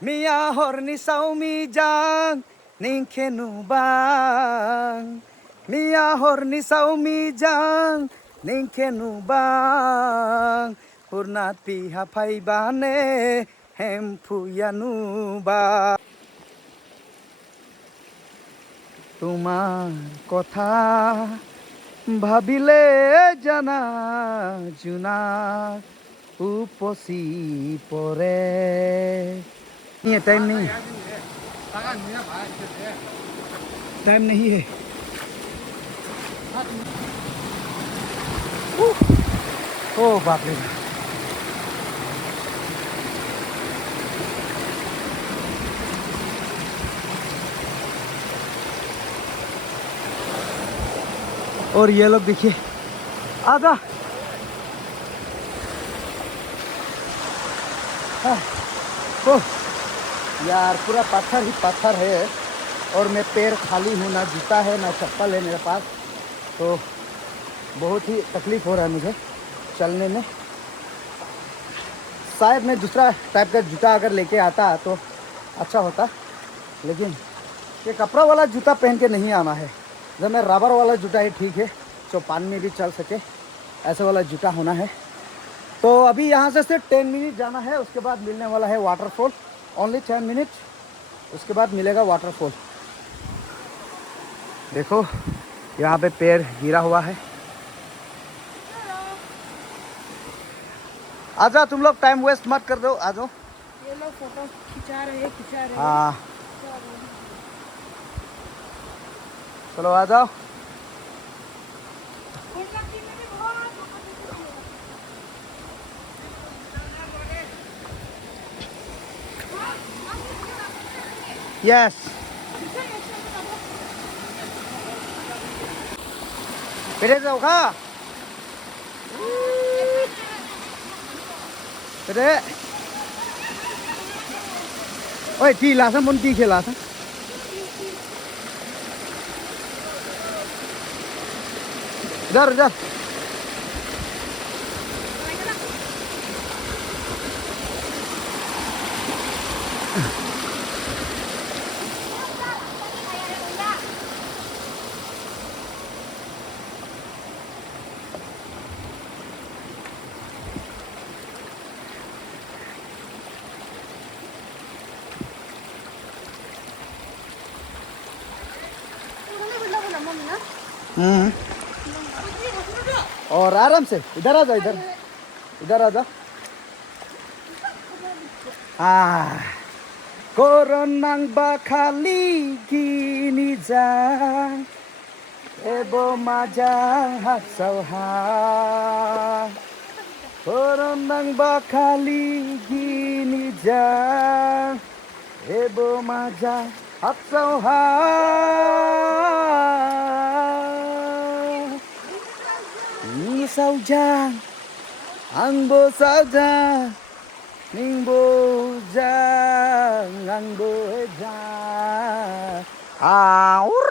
Mia horni saumi jang ning khenu bang. Mia horni saumi jang ning khenu bang. Purnat piha phai bane hem phuyanu ba. তোমার কথা ভাবিলে জানা জুনা উপসি পরে ये time नहीं time नहीं है ओ बाप रे और ये लोग देखिए आजा ओ यार पूरा पत्थर ही पत्थर है और मैं पैर खाली हूँ ना जूता है ना चप्पल है मेरे पास तो बहुत ही तकलीफ हो रहा है मुझे चलने में शायद मैं दूसरा टाइप का जूता अगर लेके आता तो अच्छा होता लेकिन ये कपड़ा वाला जूता पहन के नहीं आना है जब मैं रबर वाला जूता ही ठीक है जो पानी में भी चल सके ऐसे वाला जूता होना है तो अभी यहाँ से सिर्फ 10 मिनट जाना है उसके बाद मिलने वाला है वाटरफॉल ओनली 10 मिनट उसके बाद मिलेगा वाटरफॉल देखो यहाँ पे पैर गिरा हुआ है आजा तुम लोग टाइम वेस्ट मत कर दो आ जाओ ये लोग फोटो खिंचा रहे हैं हाँ चलो आ जाओ यस पेरे जाओ खा पेरे ओए टी लासा मुन टी खेला था इधर इधर और आराम से इधर आ जाओ इधर इधर आ जाओ हाँ कोरोनांग बाखाली gini jang ebo majang hat sauha koronang bakali gini jang ebo majang hat sauha ni saujang angbo saujang Ningbo jang angbo jang aur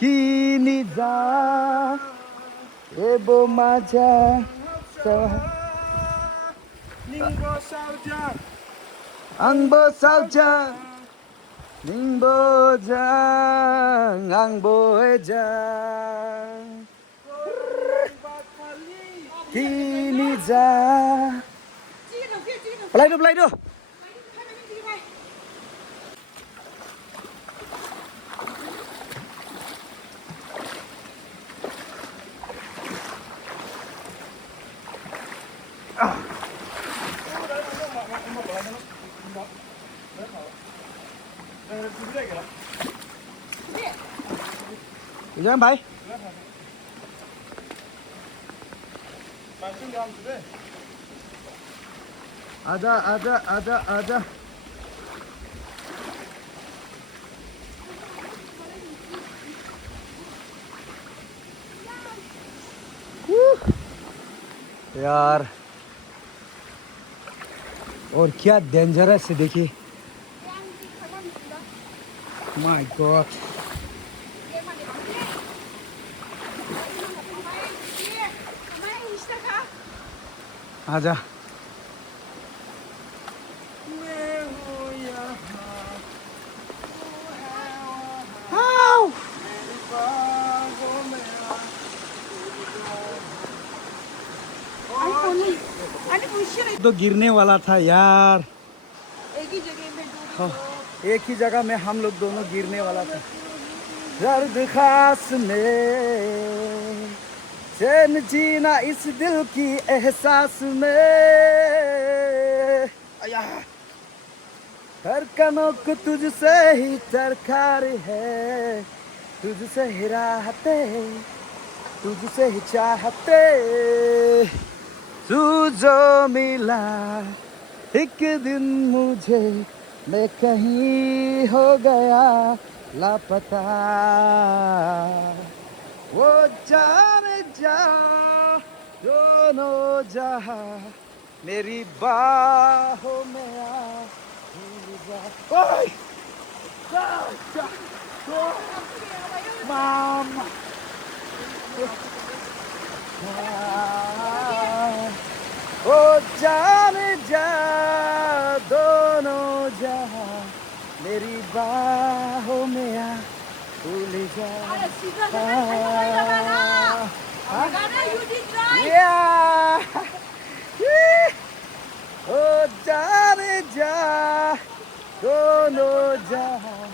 kini jang ebo majang Ningbo saujang angbo saujang Ningbo jang angbo jang Kini जा पलाई दो भाई आजा आजा आजा आजा यार और क्या डेंजरस है देखिए माय गॉड आजा तो गिरने वाला था यार। एक ही जगह में हाँ, एक ही जगह में हम लोग दोनों गिरने वाला था। दर्द खास में चैन जीना इस दिल की एहसास में। अया धड़कनों को तुझसे ही दरकार है, तुझसे ही राहते, तुझसे ही चाहते। तू जो मिला एक दिन मुझे, मैं कहीं हो गया लापता। वो जाने जा दोनों जहां, मेरी बाहों में आ भूल जा। ओए! जा, जा, जा, मामा। ओ जाने जा दोनों जहां, मेरी बाहों में आ भूल जा। Yeah! ओ जाने जा दोनों जहां,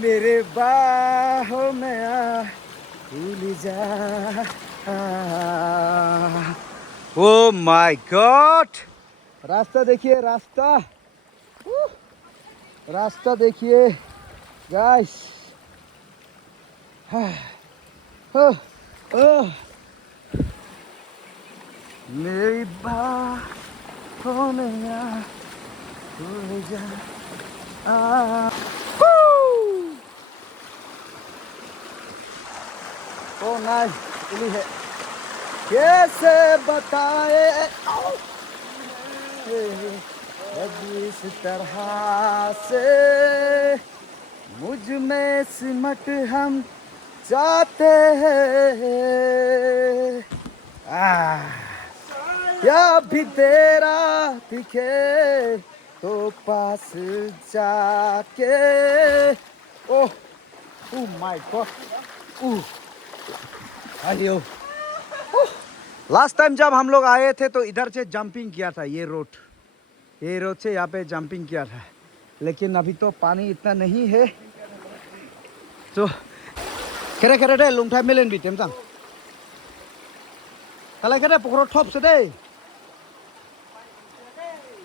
मेरे बाहों में आ भूल जा। Oh my God! रास्ता देखिए, रास्ता। रास्ता देखिए गाइस। मेरी बाहों में आ भूल जा। ओ नाइस पुली है। कैसे बताए अब इस तरह से मुझ में सिमट हम जाते हैं। क्या भी तेरा दिखे तो पास जाके। ओह ओह माय गॉड। आइयो। लास्ट टाइम जब हम लोग आए थे तो इधर से जंपिंग किया था, ये रोड से यहाँ पे जंपिंग किया था। लेकिन अभी तो पानी इतना नहीं है तो करे करे दे लुंगथाय मेलेन भी तेमसां कलाई करे पकड़ो ठप से दे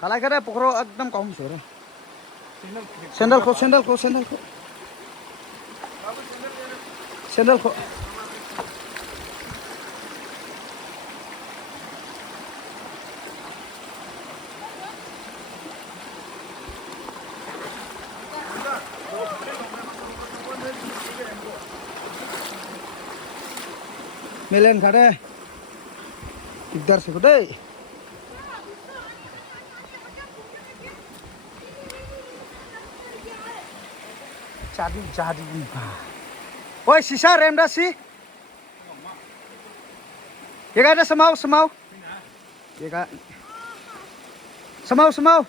कलाई करे पकड़ो एकदम कम से रे। सैंडल खो मेलेन खड़े इधर से दे। jadi Oi sisa remda sih ya kan ada semau ya kan semau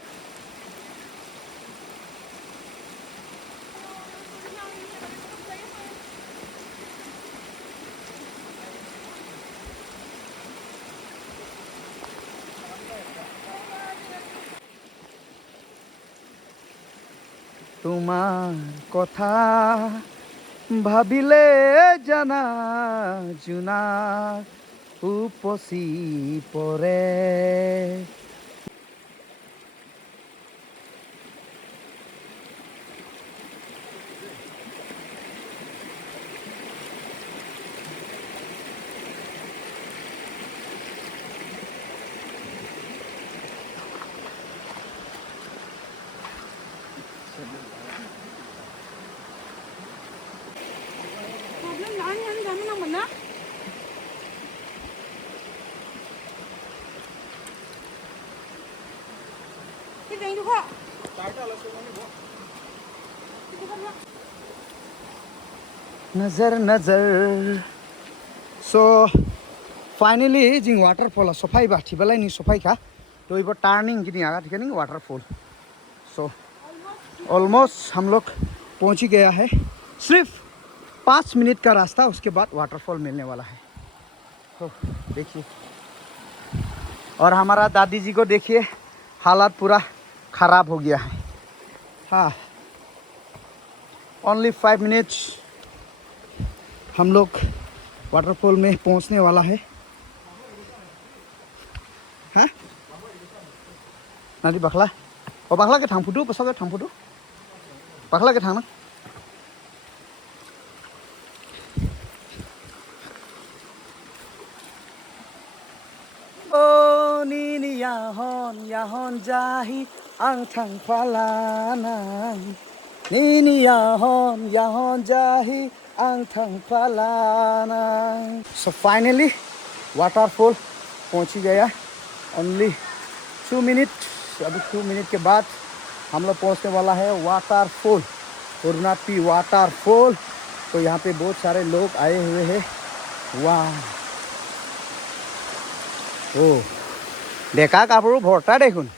তোমার কথা ভাবিলে জানা জুনা উপচি পৰে। नजर नजर सो फाइनली जों वाटरफॉल सफाई बाठी बलाई नहीं सफाई का तो इबो टर्निंग की आगा ठीक है वाटरफॉल। सो ऑलमोस्ट हम लोग पहुंच ही गया है। सिर्फ 5 मिनट का रास्ता, उसके बाद वाटरफॉल मिलने वाला है। तो देखिए और हमारा दादी जी को देखिए, हालात पूरा ख़राब हो गया है। हाँ, ओनली 5 मिनट्स हम लोग वाटरफॉल में पहुंचने वाला है। हाँ नादी बखला और बखला के थांग फुटू पसो के थांग फुटू बखला के थांग ना ओ नीनी याहन जाही आं थांग फालाना नीनी याहन जाही आं थांग फालाना। सो फाइनली वाटरफॉल पहुंच ही गया। ओनली 2 मिनट, अभी 2 मिनट के बाद हम लोग पहुंचने वाला है वाटरफॉल, उरनापी वाटरफॉल। तो यहाँ पे बहुत सारे लोग आए हुए हैं। वाह, ओ देखा कापड़ भरता देखुन।